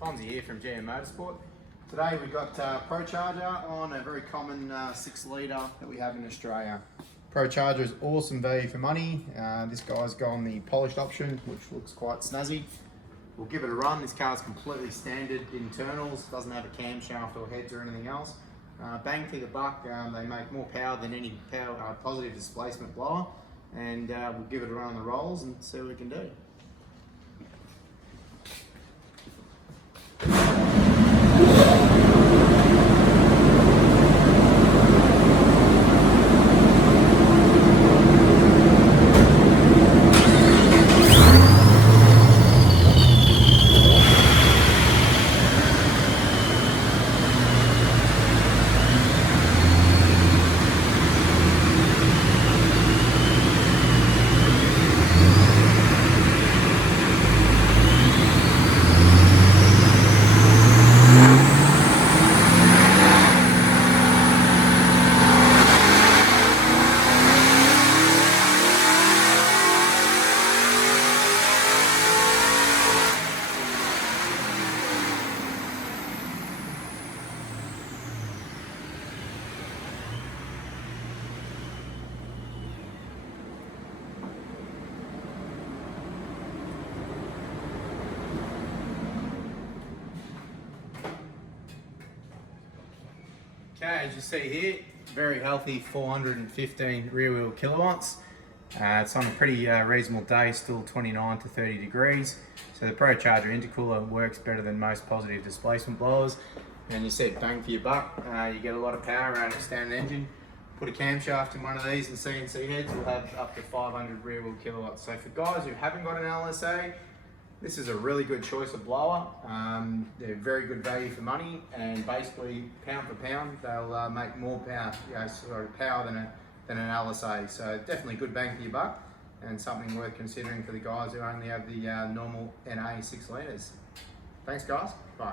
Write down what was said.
Fonzie here from GM Motorsport. Today we've got ProCharger on a very common 6 litre that we have in Australia. ProCharger is awesome value for money. This guy's gone the polished option, which looks quite snazzy. We'll give it a run. This car's completely standard internals, doesn't have a camshaft or heads or anything else. Bang for the buck, they make more power than any positive displacement blower, and we'll give it a run on the rolls and see what we can do. Okay, as you see here, very healthy 415 rear wheel kilowatts. It's on a pretty reasonable day, still 29 to 30 degrees. So the ProCharger intercooler works better than most positive displacement blowers. And you said bang for your buck, you get a lot of power out of a standard engine. Put a camshaft in one of these and CNC heads, you'll have up to 500 rear wheel kilowatts. So for guys who haven't got an LSA, this is a really good choice of blower. They're very good value for money, and basically pound for pound, they'll make more power, power than an LSA. So definitely good bang for your buck, and something worth considering for the guys who only have the normal NA 6 litres. Thanks guys, bye.